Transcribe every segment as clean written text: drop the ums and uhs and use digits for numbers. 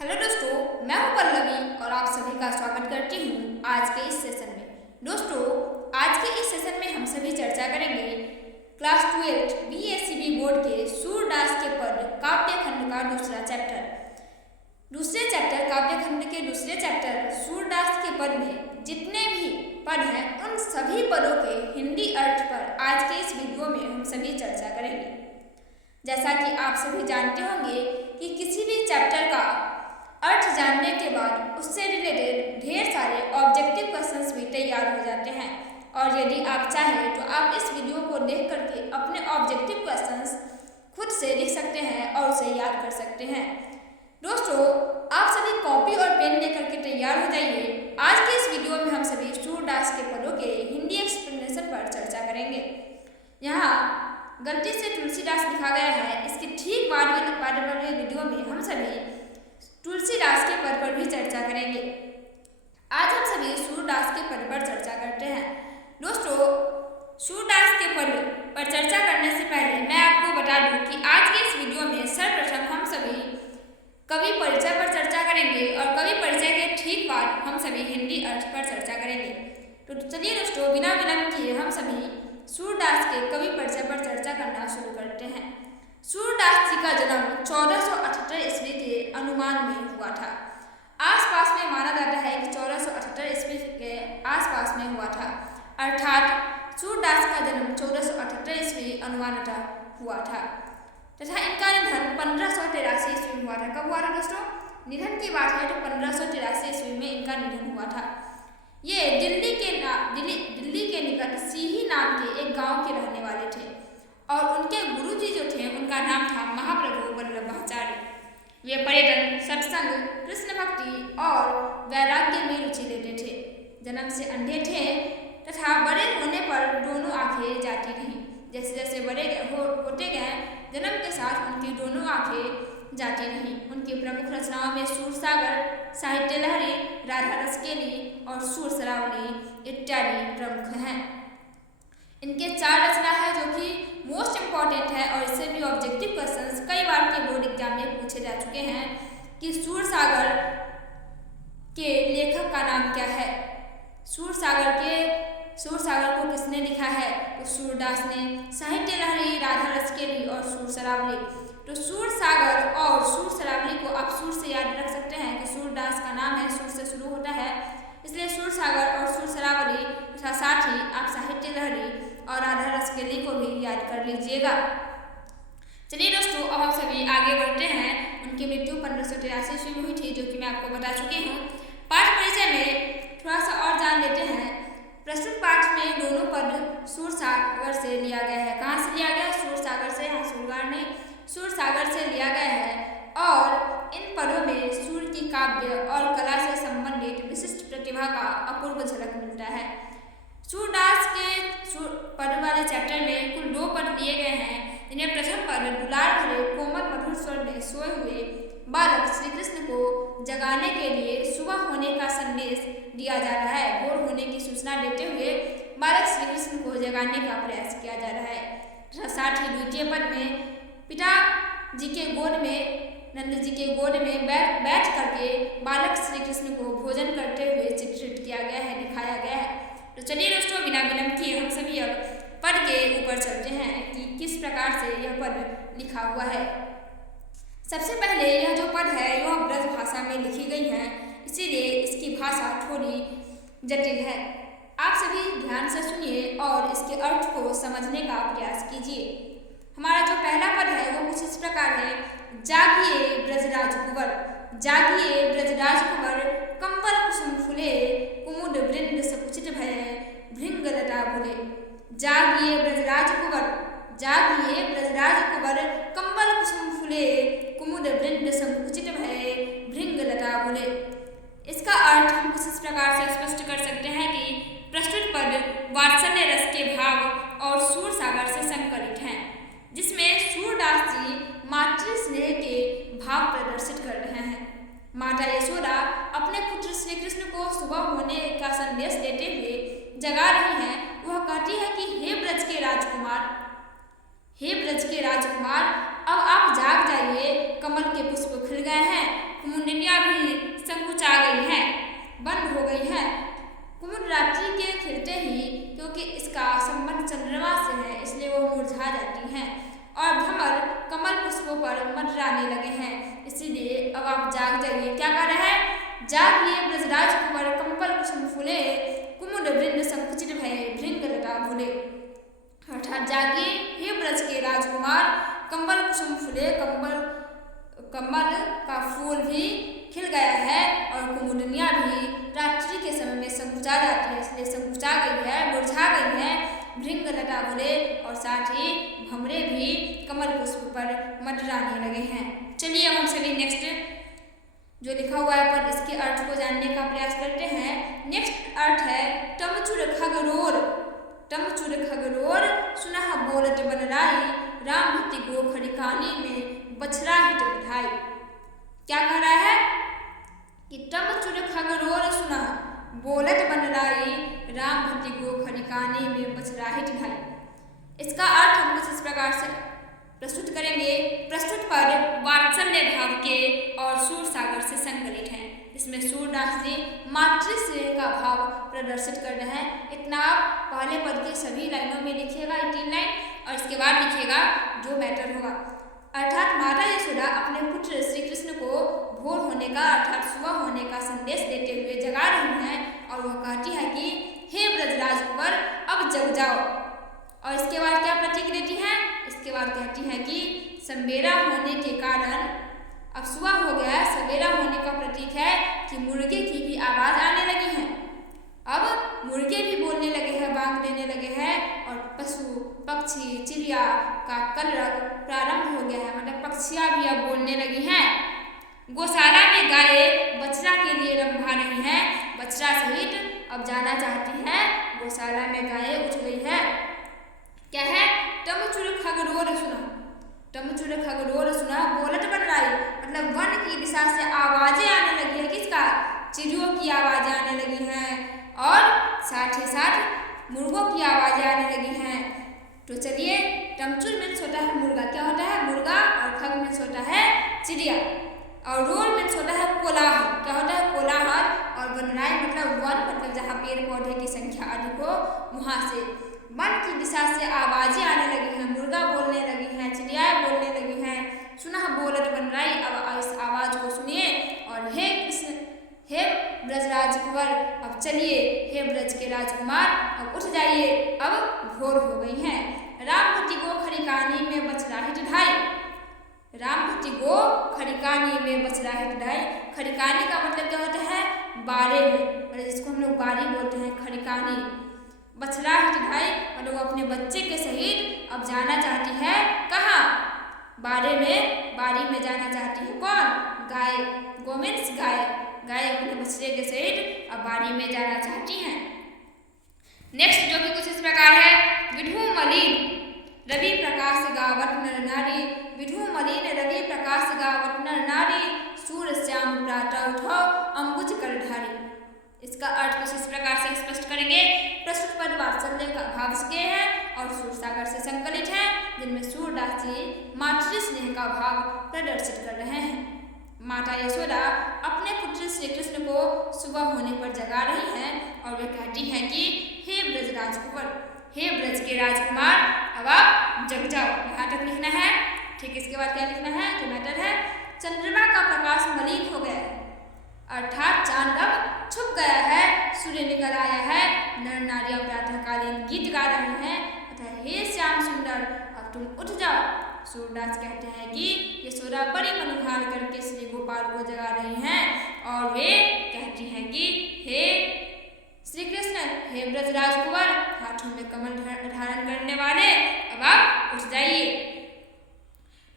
Hello दोस्तों, मैं हूं पल्लवी और आप सभी का स्वागत करती हूं आज के इस सेशन में। दोस्तों, आज के इस सेशन में हम सभी चर्चा करेंगे क्लास 12 बीएससीबी बोर्ड के सूरदास के पद काव्य खंड का दूसरा चैप्टर। दूसरे चैप्टर काव्य खंड के दूसरे चैप्टर सूरदास के पद में जितने भी पद हैं उन सभी पदों के हिंदी अर्थ पर आज के इस वीडियो में हम सभी चर्चा करेंगे। जैसा कि आप सभी जानते होंगे कि किसी भी चैप्टर का अर्थ जानने के बाद उससे रिलेटेड ढेर सारे ऑब्जेक्टिव क्वेश्चंस भी तैयार हो जाते हैं और यदि आप चाहें तो आप इस वीडियो को देख करके अपने ऑब्जेक्टिव क्वेश्चंस खुद से लिख सकते हैं और उसे याद कर सकते हैं। दोस्तों, आप सभी कॉपी और पेन लेकर के तैयार हो जाइए। आज के इस वीडियो में हम सभी सूरदास के पदों के हिंदी एक्सप्लेनेशन पर चर्चा करेंगे। यहाँ गलती से तुलसीदास लिखा गया है, इसके ठीक बाद वाले वीडियो में हम सभी तुलसीदास के पद पर भी चर्चा करेंगे। आज हम सभी सूरदास के पद पर चर्चा करते हैं। दोस्तों, सूरदास के पद पर चर्चा करने से पहले मैं आपको बता दूं कि आज के इस वीडियो में सर्वप्रथम हम सभी कवि परिचय पर चर्चा करेंगे और कवि परिचय के ठीक बाद हम सभी हिंदी अर्थ पर चर्चा करेंगे। तो चलिए दोस्तों, बिना विलंब किए हम सभी सूरदास के कवि परिचय पर चर्चा करना शुरू करते हैं। सूरदास जी का जन्म 1478 ईस्वी के अनुमान में हुआ था। आसपास में माना जाता है कि 1478 ईस्वी के आसपास में हुआ था, अर्थात सूरदास का जन्म 1478 ईस्वी अनुमानतः हुआ था तथा इनका निधन 1583 ईस्वी में हुआ था। कब हुआ था दोस्तों? निधन की बात है तो 1583 ईस्वी में इनका निधन हुआ था। ये दिल्ली के निकट सीही नाम के एक गांव के रहने वाले थे और उनके गुरुजी जो थे उनका नाम था महाप्रभु वल्लभाचार्य। वे पर्यटन, सत्संग, कृष्ण भक्ति और वैराग्य में रुचि लेते थे। जन्म से अंधे थे तथा बड़े होने पर दोनों आंखें जाती रहीं। जैसे जैसे बड़े होते गए, जन्म के साथ उनकी दोनों आंखें जाती रहीं। उनकी प्रमुख रचनाओं में सूरसागर, साहित्य लहरी, राधा रसकेली और सूर सरावली इत्यादि प्रमुख हैं। इनके 4 रचना है जो कि मोस्ट इम्पॉर्टेंट है और इससे भी ऑब्जेक्टिव क्वेश्चंस कई बार के बोर्ड एग्जाम में पूछे जा चुके हैं कि सूरसागर के लेखक का नाम क्या है। सूरसागर को किसने लिखा है? तो सूरदास ने। साहित्य लहरी, राधा रसकेली और सूर सरावली। तो सूरसागर और सूर सरावली को आप सूर से याद रख सकते हैं कि सूरदास का नाम है, सूर से शुरू होता है, इसलिए सूरसागर और सूर सरावली तथा साथ ही आप साहित्य लहरी और राधा रसकेली को भी याद कर लीजिएगा। चलिए दोस्तों, अब हम सभी आगे बढ़ते हैं। उनकी मृत्यु 1583 ईस्वी में हुई थी, जो कि मैं आपको बता चुकी हूँ। पाठ परिचय में थोड़ा सा और जान लेते हैं। प्रस्तुत पाठ में दोनों पद सूरसागर से लिया गया है। कहाँ से लिया गया? सूरसागर से। यहाँ सूरगार ने सूरसागर से लिया गया है और इन पदों में सूर की काव्य और कला से संबंधित विशिष्ट प्रतिभा का अपूर्व झलक मिलता है। सूरदास के पद वाले चैप्टर में कुल 2 पद लिए गए हैं, जिन्हें प्रथम पद दुलार भरे कोमल मधुर स्वर में सोए हुए बालक श्री कृष्ण को जगाने के लिए सुबह होने का संदेश दिया जा रहा है। भोर होने की सूचना देते हुए बालक श्री कृष्ण को जगाने का प्रयास किया जा रहा है। साथ ही द्वितीय पद में पिता जी के गोद में, नंद जी के गोद में बैठ करके बालक श्री कृष्ण को भोजन करते हुए चित्रित किया गया है, दिखाया गया है। तो चलिए दोस्तों, बिना विलंब किए हम सभी अब पद के ऊपर चलते हैं कि किस प्रकार से यह पद लिखा हुआ है। सबसे पहले यह जो पद है यह ब्रज भाषा में लिखी गई है, इसीलिए इसकी भाषा थोड़ी जटिल है। आप सभी ध्यान से सुनिए और इसके अर्थ को समझने का प्रयास कीजिए। हमारा जो पहला पद है वो कुछ इस प्रकार है। जागिए ब्रजराज कुंवर, जागिए ब्रजराज कुंवर, कंबल कुसुम फुले, कुमुद वृंद सकुचित भय, भृंग लता भुले। जागिए ब्रजराज कुंवर, जागिए ब्रजराज कुंवर, कंबल कुसुम फुले, कुमुद वृंद सकुचित भय, भृंग लता भुले। इसका अर्थ हम कुछ इस प्रकार से स्पष्ट कर सकते हैं कि प्रस्तुत पद वात्सल्य रस के भाव और सूरसागर से संकलित हैं, जिसमें सूरदास जी मातृ स्नेह के भाव प्रदर्शित कर रहे हैं। माता यशोदा अपने पुत्र श्री कृष्ण को सुबह होने का संदेश देते हुए जगा रही हैं। वह कहती है कि हे ब्रज के राजकुमार, हे ब्रज के राजकुमार, अब आप जाग जाइए, कमल के पुष्प खिल गए हैं, कुमुदिनियाँ गई हैं। कुमुद रात्रि के खिलते ही, क्योंकि इसका संबंध चंद्रमा से है इसलिए वो मुरझा जाती हैं और भ्रमर कमल पुष्पों पर मंडराने लगे हैं। इसीलिए अब आप जाग जाइए। क्या कर रहे हैं? जागिए ब्रजराज कुंवर कंपल कुसुम फूले, कुमुद वृंद संकुचित भये भृंग लता भूले। अर्थात जागिए हे ब्रज के राजकुमार, कमल कुसुम फूले, कमल का फूल भी खिल गया है और कुमुदनियाँ भी रात्रि के समय में संकुचा जाती है इसलिए संकुचा गई है, मुरझा गई है, भृंग लता भूले और साथ ही भंवरे भी कमल पुष्प पर मंडराने लगे हैं। चलिए हम सभी नेक्स्ट जो लिखा हुआ है पर इसके अर्थ को जानने का प्रयास करते हैं। नेक्स्ट अर्थ है टमचुर खगरोर। टमचुर खगरोर सुनह बोलत बनराई, राम भक्ति गो खरिकानी में बछड़ा हिट बधाई। क्या कह रहा है कि टमचुर खगरोर सुनह बोलत बनराई, राम भक्ति गो खरिकानी में बछड़ा हिट बधाई। इसका अर्थ हम कुछ इस प्रकार से प्रस्तुत करेंगे। प्रस्तुत पद वात्सल्य भाव के और सूर सागर से संकलित हैं। इसमें सूरदास जी मातृस्नेह का भाव प्रदर्शित कर रहे हैं। इतना आप पहले पद के सभी लाइनों में लिखिएगा 18 लाइन और इसके बाद लिखिएगा जो मैटर होगा। अर्थात माता यशोदा अपने पुत्र श्री कृष्ण को भोर होने का अर्थात सुबह होने का संदेश देते हुए जगा रही हैं और वह कहती है कि हे ब्रजराज कुंवर अब जग जाओ। और इसके बाद क्या प्रतीक देती हैं? इसके बाद कहती हैं कि सवेरा होने के कारण अब सुबह हो गया है, सवेरा होने का प्रतीक है कि मुर्गे की भी आवाज़ आने लगी है। अब मुर्गे भी बोलने लगे हैं, बांग देने लगे हैं और पशु पक्षी चिड़िया का कलरव प्रारंभ हो गया है, मतलब पक्षियाँ भी अब बोलने लगी हैं। गौशाला में गायें बछड़ा के लिए रंभा रही हैं, बछड़ा सहित अब जाना चाहती हैं। गौशाला में गायें उठ गई है। क्या है? टमचुर खगरोर सुना, टमचुर खगरोर सुना बोलत बनराई, मतलब वन की दिशा से आवाजें आने लगी है। किसका? चिड़ियों की आवाजें आने लगी हैं और साथ ही साथ मुर्गों की आवाजें आने लगी हैं। तो चलिए टमचुर मीन्स होता है मुर्गा। क्या होता है? मुर्गा। और खग मीन्स होता है चिड़िया और रोर मीन्स होता है कोलाहल। क्या होता है? कोलाहल। और बनराई मतलब वन, मतलब जहाँ पेड़ पौधे की संख्या अधिक हो वहाँ से वन की दिशा से आवाजें आने लगी हैं, मुर्गा बोलने लगी हैं, चिड़ियाएँ बोलने लगी हैं। सुनह बोलत बनराई, अब इस आवाज़ को सुनिए और हे कृष्ण, हे ब्रजराज कुंवर अब चलिए, हे ब्रज के राजकुमार अब उठ जाइए, अब भोर हो गई हैं। राम भक्ति गो खरिकानी में बछड़ा हिट ढाई। राम भक्ति गो खरिकानी में बछड़ा हिट ढाई। खरिकानी का मतलब क्या होता है? बारे में, मतलब जिसको हम लोग बारी बोलते हैं, खरिकानी। बछड़ा हिट ढाई मतलब वो अपने बच्चे के सहित अब जाना चाहती है। कहाँ? बारे में, बारी में जाना चाहती है। कौन? गाय। गो मीन्स गाय। गाय अपने बच्चे के सहित अब बारी में जाना चाहती हैं। नेक्स्ट जो कि कुछ इस प्रकार है। विधु मलिन रवि प्रकाश गावत नर नारी, विधु मलिन रवि प्रकाश गावत नर नारी, सूर श्याम प्रातः उठो अंबुज कर ढारी। इसका अर्थ कुछ इस प्रकार से स्पष्ट करेंगे। प्रस्तुत पद वात्सल्य का भाव के हैं और सूरसागर से संकलित हैं, जिनमें सूरदास जी मातृ स्नेह का भाव प्रदर्शित कर रहे हैं। माता यशोदा अपने पुत्र श्री कृष्ण को सुबह होने पर जगा रही हैं और वे कहती हैं कि हे ब्रजराज कुंवर, हे ब्रज के राजकुमार अब आप जग जाओ। यहाँ तक लिखना है। ठीक इसके बाद क्या लिखना है? जो मैटर है, चंद्रमा का प्रकाश मलिन हो गया है, अर्थात चांद अब छुप गया है, सूर्य निकल आया है। नर नारियां प्रातःकालीन गीत गा रहे हैं अतः हे श्याम सुंदर अब तुम उठ जाओ। सूरदास कहते हैं कि यशोदा बड़ी मनुहार करके श्री गोपाल को जगा रही हैं और वे कहती हैं कि हे श्री कृष्ण, हे ब्रजराज कुंवर, हाथों में कमल धारण करने वाले अब आप उठ जाइए।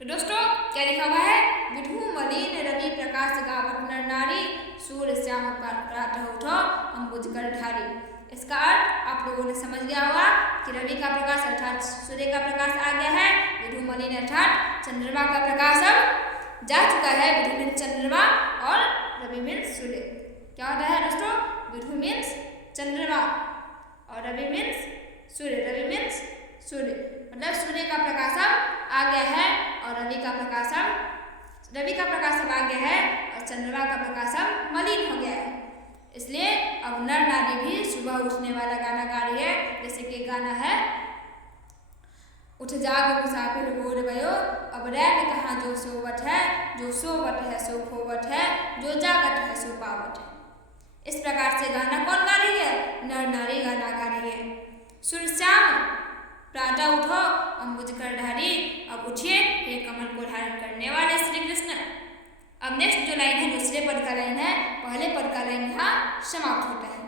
तो दोस्तों क्या लिखा हुआ है? विधु मलिन रवि प्रकाश गावत नर नारी, सूर्य श्याम प्रातः उठो अंबुज कर ढारी। इसका अर्थ आप लोगों ने समझ गया होगा कि रवि का प्रकाश अर्थात सूर्य का प्रकाश आ गया है, विधु मलिन अर्थात चंद्रमा का प्रकाश अब जा चुका है। विधु मीन्स चंद्रमा और रवि मीन्स सूर्य। क्या होता है दोस्तों? विधु मीन्स चंद्रमा और रवि मीन्स सूर्य। रवि मीन्स सूर्य, मतलब सूर्य का प्रकाश अब आ गया है और रवि का प्रकाश अब आ गया है और चंद्रमा का प्रकाश अब मलिन हो गया है। इसलिए अब नर नारी भी सुबह उठने वाला गाना गा रही है। जैसे कि गाना है, उठ जाग मुसाफिर भोर भयो, अब रैन कहाँ जो सोवत है, जो सोवत है सो खोवत है, जो जागत है सो पावत है। इस प्रकार से गाना कौन गा रही है? नर नारी गाना गा रही है। सुर श्याम प्रातः उठो अम्बुज करधारी, अब उठिए हे कमल को धारण करने वाले श्री कृष्ण। अब नेक्स्ट जो लाइन है दूसरे पद का लाइन है, पहले पद का लाइन यहाँ समाप्त होता है।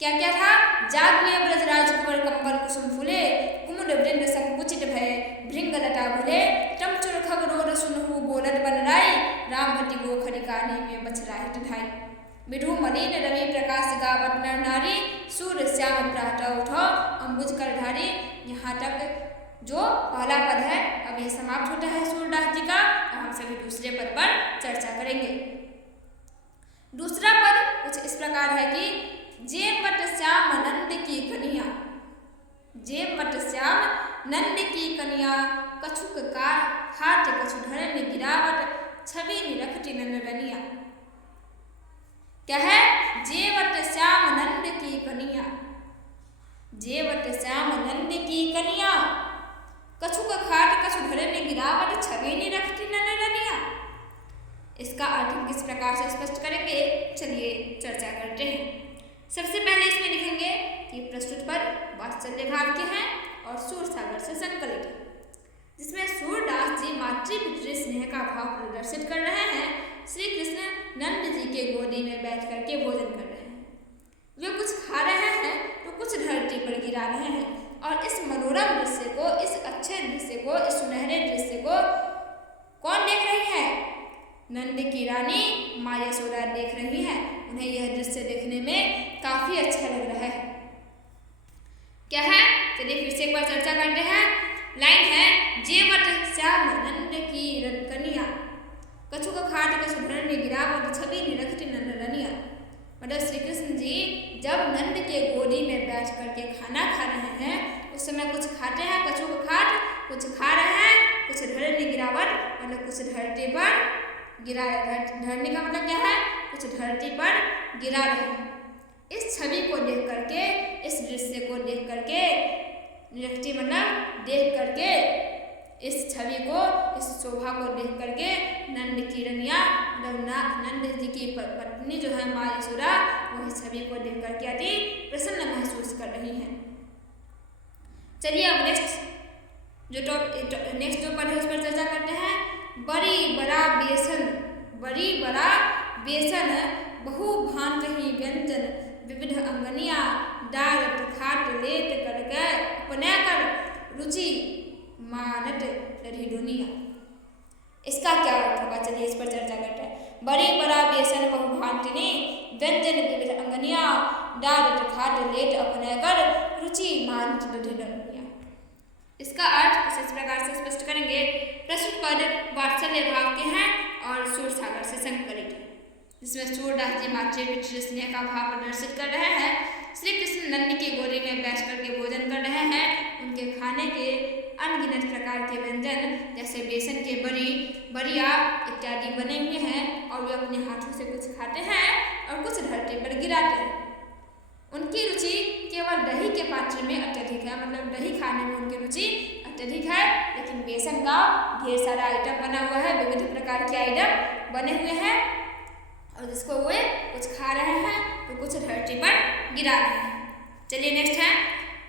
क्या क्या था? जागिए ब्रजराज कुंवर कंबल कुसुम फूले, कुमुद वृंद संकुचित भय भृंग लता भूले, टमचुर खगरोध सुनहु बोलत बनराई, राम भट्टी गोखरी कानी में बछरा हित ढाई। विधु मलिन रवि प्रकाश गावत नर नारी, सूर्य श्याम प्रातः उठो अम्बुज करधारी। यहाँ तक जो पहला पद है अब यह समाप्त होता है सूरदास जी का। अब हम सभी दूसरे पद पर चर्चा करेंगे। दूसरा पद कुछ इस प्रकार है कि जेमट श्याम नंद की कन्या, जेमट श्याम नंद की कन्या, कछुक का हाथ कछु धरन गिरावट, छवि निरखटी नंदनिया। क्या है? जेवट श्याम नंद की कन्या, जेवट श्याम नंद की कन्या, कछुक खाट कछु धरन गिरावट, छवि निरखटी नंदनिया। इसका अर्थ हम किस प्रकार से स्पष्ट करेंगे, चलिए चर्चा करते हैं। सबसे पहले इसमें लिखेंगे कि प्रस्तुत पद वात्सल्य भाव के हैं और सूर सागर से संकलित है, जिसमें सूरदास जी मातृ स्नेह का भाव प्रदर्शित कर रहे हैं। श्री कृष्ण नंद जी के गोदी में बैठ करके भोजन कर रहे हैं। वे कुछ खा रहे हैं तो कुछ धरती पर गिरा रहे हैं, और इस मनोरम दृश्य को, इस अच्छे दृश्य को, इस सुनहरे दृश्य को कौन देख रही है? नंद की रानी माँ यशोदा देख रही है। उन्हें यह दृश्य देखने में काफी अच्छा लग रहा है। क्या है? चलिए फिर से एक बार चर्चा करते हैं। लाइन है, जेवट श्याम नंद की कन्या, कछुक खाट कछु धरन गिरावट, छवि निरखटी नंदनिया। मतलब श्री कृष्ण जी जब नंद के गोदी में बैठ करके खाना खा रहे हैं, उस समय कुछ खाते हैं कछुक खाट, कुछ खा रहे हैं, कुछ धरन गिरावट मतलब कुछ धरती पर गिरा, धरने का मतलब क्या है? कुछ धरती पर गिरा रहे हैं। इस छवि को देख करके, इस दृश्य को देख करके, निरखटी मतलब देख करके, इस छवि को, इस शोभा को देख करके नंद की रनिया मतलब नंद जी की पत्नी जो है माँ यशोदा, वो इस छवि को देख करके अति प्रसन्न महसूस कर रही हैं। चलिए अब नेक्स्ट जो पद है उस पर चर्चा करते हैं। बड़ी बड़ा बेसन, बड़ी बड़ा बेसन, बहु भांत ही व्यंजन, विविध अंगनिया, डारत खाट लेट करके अपने कर रुचि मानत रही दुनिया। इसका क्या अर्थ होगा? चलिए इस पर चर्चा करते हैं। बड़ी बड़ा बेसन बहु भांतिनी व्यंजन विविध अंगनिया, डारत खाट लेट अपने कर रुचि मानत रही दुनिया। इसका अर्थ कुछ इस प्रकार से स्पष्ट करेंगे। प्रस्तुत पद वात्सल्य भाव के हैं और सूर सागर से संकलित है, जिसमें सूरदास जी मातृ स्नेह का भाव प्रदर्शित कर रहे हैं। श्री कृष्ण नंद की गोदी में बैठ करके भोजन कर रहे हैं। उनके खाने के अनगिनत प्रकार के व्यंजन जैसे बेसन के बड़ी, बड़िया इत्यादि बने हुए हैं, और वे अपने हाथों से कुछ खाते हैं और कुछ धरती पर गिराते हैं। उनकी रुचि केवल दही के पात्र में अत्यधिक है, मतलब दही खाने में उनकी रुचि अत्यधिक है, लेकिन बेसन का ढेर सारा आइटम बना हुआ है, विविध प्रकार के आइटम बने हुए हैं, और जिसको वे कुछ खा रहे हैं तो कुछ धरती पर गिरा रहे हैं। चलिए नेक्स्ट है,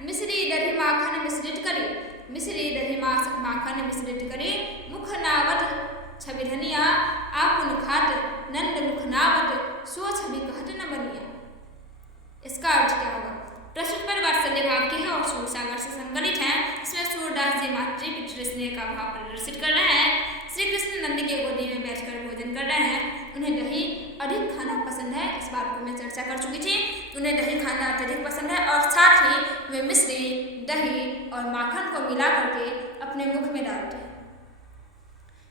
मिश्री दही माखन मिश्रित करी, मिश्री दही माखन मिश्रित करी, मुख नावत छवि धनिया, आपुन खात नंद मुख नावत, सो छवि कहत न बनिया। इसका अर्थ क्या होगा? प्रस्तुत पद वात्सल्य भाव के हैं और सूर सागर से संकलित हैं। इसमें सूरदास जी मातृ स्नेह का भाव प्रदर्शित कर रहे हैं। श्री कृष्ण नंद के गोदी में बैठकर भोजन कर रहे हैं। उन्हें दही अधिक खाना पसंद है, इस बात को मैं चर्चा कर चुकी थी। उन्हें दही खाना अत्यधिक पसंद है, और साथ ही वे मिश्री, दही और माखन को मिला करके अपने मुख में डालते हैं।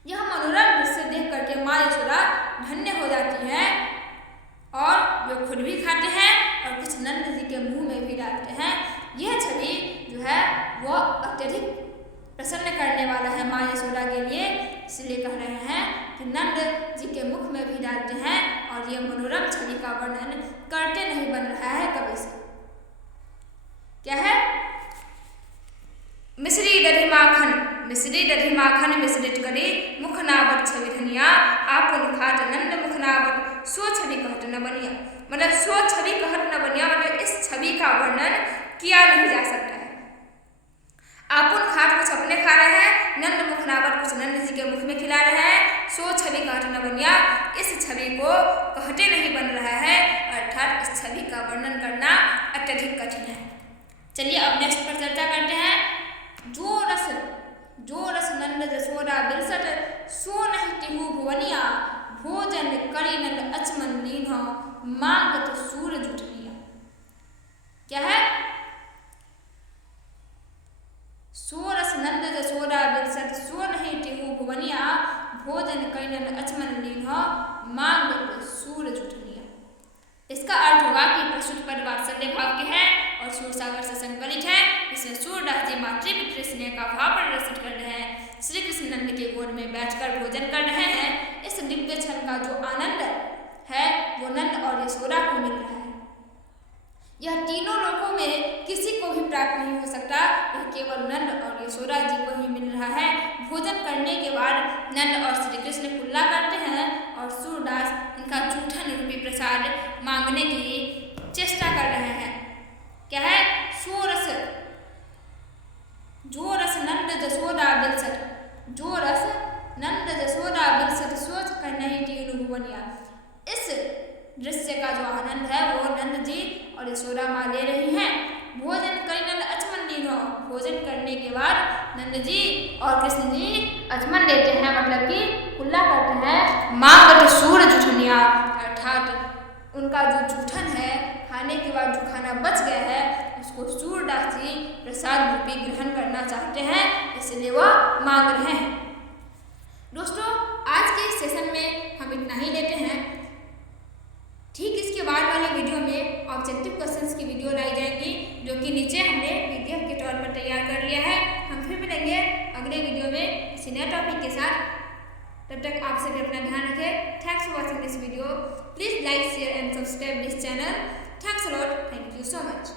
यह मनोरम दृश्य देख करके माँ यशोदा धन्य हो जाती है, और वे खुद भी खाते हैं और कुछ नंद जी के मुंह में भी डालते हैं। यह छवि जो है वह अत्यधिक प्रसन्न करने वाला है माँ यशोदा के लिए, इसलिए कह रहे हैं कि नंद जी के मुख में भी डालते हैं और ये मनोरम छवि का वर्णन करते नहीं बन रहा है कवि से। क्या है? मिश्री दधी माखन मिश्रित करी मुख नावत छवि धनिया आपुन खाट नंद मुख नावत सो छवि कहत न बनिया। मतलब सो छवि कहत न बनिया, मतलब इस छवि का वर्णन किया नहीं जा सकता है। आपुन खाट कुछ अपने खा रहे हैं, नंद मुख नावत कुछ नंद जी के मुख में खिला रहे हैं, सो छवि कहत न बनिया, इस छवि को कहते नहीं बन रहा है, अर्थात इस छवि का वर्णन करना अत्यधिक कठिन है। चलिए अब नेक्स्ट पर चर्चा करते हैं। जो रस नंद जसोदा बिलसत सो नहीं तिहु भुवनिया भोजन करी नंद अचमन लीन्ह मांगत सूर जुटनिया। क्या है? सो रस नंद जसोदा बिलसत सो नहीं तिहु भुवनिया भोजन करी नंद अचमन लीन्ह मांगत सूर जुटनिया। इसका अर्थ होगा कि प्रस्तुत पद वात्सल्य भाव के हैं और सूरसागर से संकलित है। इसमें सूरदास जी मातृपितृ स्नेह का भाव प्रदर्शित कर रहे हैं। श्री कृष्ण नंद के गोद में बैठकर भोजन कर रहे हैं। इस दिव्य क्षण का जो आनंद है वो नंद और यशोदा को मिल रहा है। यह तीनों लोगों में किसी को भी प्राप्त नहीं हो सकता, यह केवल नंद और यशोदा जी को ही मिल रहा है। भोजन करने के बाद नंद और श्री कृष्ण कुल्ला करते हैं और सूरदास इनका जूठन रूपी प्रसाद मांगने की चेष्टा कर रहे हैं। क्या है? जो रस नंद जसोदा बिलसत, जो रस नंद जसोदा बिलसत सोच कर नहीं तीनों भुवनिया। इस दृश्य का जो आनंद है वो नंद जी और यशोदा माँ ले रही हैं। भोजन करी नंद अचमन लीन्ह, भोजन करने के बाद नंद जी और कृष्ण जी अचमन लेते हैं, मतलब कि कुल्ला करते हैं। मांगत सूर जुठनिया, अर्थात उनका जो जूठन है, खाने के बाद जो खाना बच गया है उसको सूरदास जी प्रसाद रूपी ग्रहण करना चाहते हैं, इसलिए वह मांग रहे हैं। दोस्तों आज के इस सेशन में हम इतना ही लेते हैं। ठीक इसके बाद वाले वीडियो में ऑब्जेक्टिव क्वेश्चंस की वीडियो लाई जाएंगी, जो कि नीचे हमने PDF के तौर पर तैयार कर लिया है। हम फिर मिलेंगे अगले वीडियो में किसी नए टॉपिक के साथ। तब तक आप सभी अपना ध्यान रखें। Thanks for watching this video. Please like, share and subscribe this channel. Thanks a lot. Thank you so much.